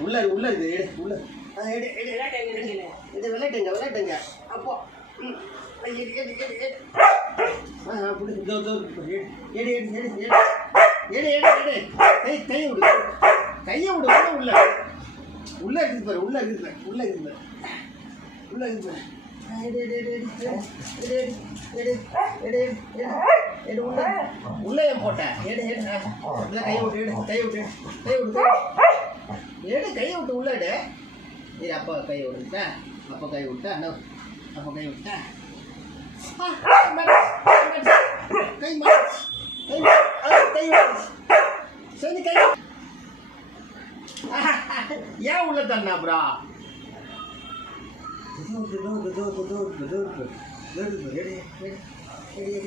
உள்ள உள்ள இது எடு உள்ள எடு எடு இது விளையாட்டுங்க அப்போ எடு எடு எடு எடு அப்படி எடு எடு எடு எடு எடு எடு எடு கையை விடு உள்ள உள்ள இருக்குது பாரு உள்ள இருக்குது உள்ள இருக்குது உள்ள இருக்குது பாரு எடு எடு எடு எடு எடு எடு எடு எடு உள்ள உள்ள ஏன் போட்டேன் எடு எடு கையை விட்டு எடு கையை விட்டு எடு கையை விட்டு உள்ள எடு இது அப்பா கையை விட்டுட்டேன் அப்பா கை விட்டா அப்பா கை விட்டேன் கை சரி கை ஏன் உள்ள தண்ணா அப்புறா எடு